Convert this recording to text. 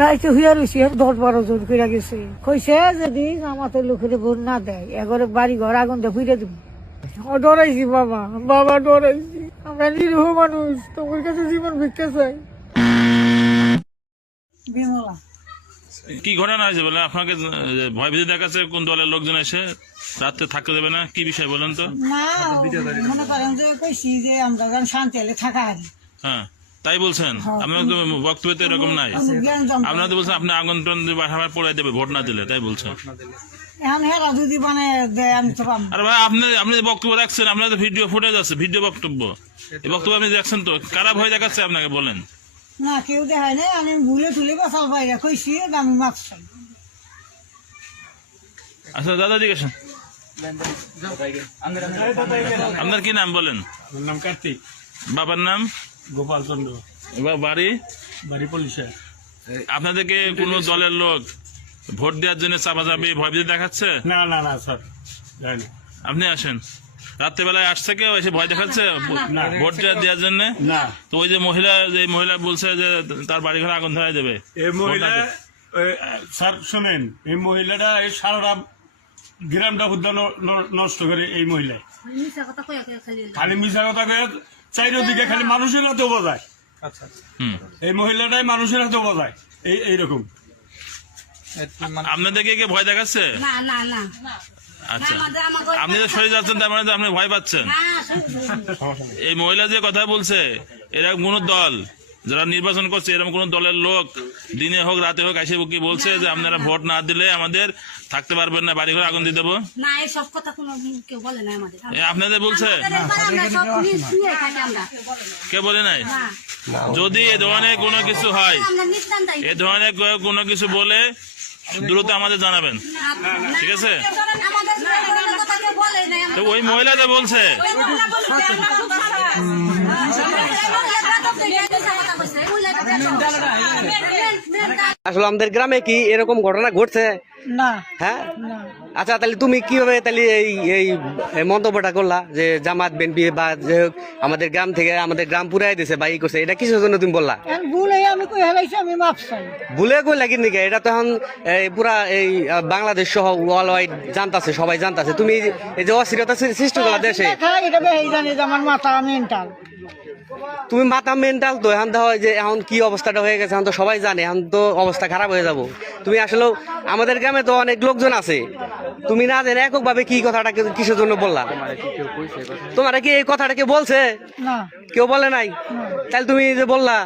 রাইতে হইয়া রয়েছে 10-12 জন করে গেছে, কইছে যদি আমাদের লোকের ভোট না দেয় এগরে বাড়ি ঘর আগুন দিয়ে ফিরে দিব। ডরাইছি বাবা, বাবা ডরাইছি। আমরা নিরীহ মানুষ, তোমার কাছে জীবন ভিক্ষা চাই। বিমলা কি ঘটনা হয়েছে বলে আপনাকে ভয় ভীতি দেখাচ্ছে? কোন দলের লোকজন এসে রাত্রে থাকতে দেবে না, কি বিষয় বলেন তো? না, মনে করেন যে কইছি যে আমরা যেন শান্তি হলে থাকা হারি। হ্যাঁ, তাই বলছেন? আপনার তো বক্তব্য তো এরকম নাই। আপনারা তো বলছেন আপনি আগুন টান বাসায় পড়াই দেবে ভোট না দিলে, তাই বলছেন? এখন হেরা যদি মানে দেয় আমি তো পাবো। আরে ভাই, আপনি যে বক্তব্য রাখছেন, আপনার তো ভিডিও ফুটেজ আছে, ভিডিও বক্তব্য, এই বক্তব্য আপনি দেখছেন তো, কারা ভয় দেখাচ্ছে আপনাকে বলেন? না, কেউ দেখায় নাই। আমি ভুলে তুলে বাসাল বাইরে কইছি আমি মাছ চাই। আচ্ছা দাদা জিজ্ঞেস, আপনার কি নাম বলেন? আমার নাম কার্তিক। বাবার নাম? গোপাল চন্দ্র। এবার বাড়ি? বাড়ি পুলিশে। আপনাদেরকে কোন দলের লোক ভোট দেওয়ার জন্য চাপাচাপি ভয় ভীতি দেখাচ্ছে? না না না স্যার, যাই না। আপনি আসেন, রাত্রেবেলায় আসছে কেউ এসে ভয় দেখাচ্ছে ভোট দেওয়ার জন্য? না, তো ওই যে মহিলা বলছে যে তার বাড়ি ঘরে আগুন ধরাই দেবে। এই মহিলা স্যার শোনেন, এই মহিলাটা এই সারা গ্রামটা উদ্যান নষ্ট করে। এই মহিলা খালি মিশা কথা কয়ে চারিদিকে খালি মানুষের হাতে বোঝায়। এই মহিলাটাই মানুষের হাতে বোঝায় এইরকম। আপনাদেরকে কে ভয় দেখাচ্ছে? না না না, আচ্ছা, আপনি তো সরে যাচ্ছেন, তার মানে তো আপনি ভয় পাচ্ছেন। এই মহিলা যে কথা বলছে, এরকম কোন দল যারা নির্বাচন করছে, এরকম কোন দলের লোক দিনে হোক রাতে হোক এসে কি বলছে যে আপনারা ভোট না দিলে আমাদের থাকতে পারবেন না, বাড়ি ঘরে আগুন দিয়ে দেবো? না, এই সব কথা কোনো কেউ বলে না আমাদের। আপনাদের বলছে? কে বলে নাই? যদি এ ধরনের কোনো কিছু হয়, এ ধরনের কোনো কিছু বলে দ্রুত আমাদের জানাবেন, ঠিক আছে? তো ওই মহিলা তো বলছে। আসলে আমাদের গ্রামে কি এরকম ঘটনা ঘটছে? না। হ্যাঁ, আচ্ছা, তাহলে তুমি কিভাবে তাহলে এই মন্তব্যটা করলা যে জামাত বিএনপি বা যে আমাদের গ্রাম থেকে আমাদের গ্রাম পুরাই দিছে বা ই করছে, এটা কিসের জন্য তুমি বললা? ভুলে আমি কই হেলাইছি আমি মাপ চাই। ভুলে কই লাগি নাকি? এটা তো এখন পুরা এই বাংলাদেশ সহ ওয়ার্ল্ড ওয়াইড জানতাছে, সবাই জানতাছে তুমি এই যে অস্থিরতা সৃষ্টি করলা দেশে। এটা বেশি জানি যে আমার মাথা মেন্টাল। তুমি মাথা মেন্টাল তো এখন দেখো যে এখন কি অবস্থাটা হয়ে গেছে, এখন তো সবাই জানে, এখন তো অবস্থা খারাপ হয়ে যাব। তুমি আসলে আমাদের গ্রামে তো অনেক লোকজন আছে, তুমি না জানে এককভাবে কি কথাটা কিসের জন্য বললা? তোমার কি এই কথাটা কে বলছে? না, কেউ বলে নাই? তাহলে তুমি যে বললা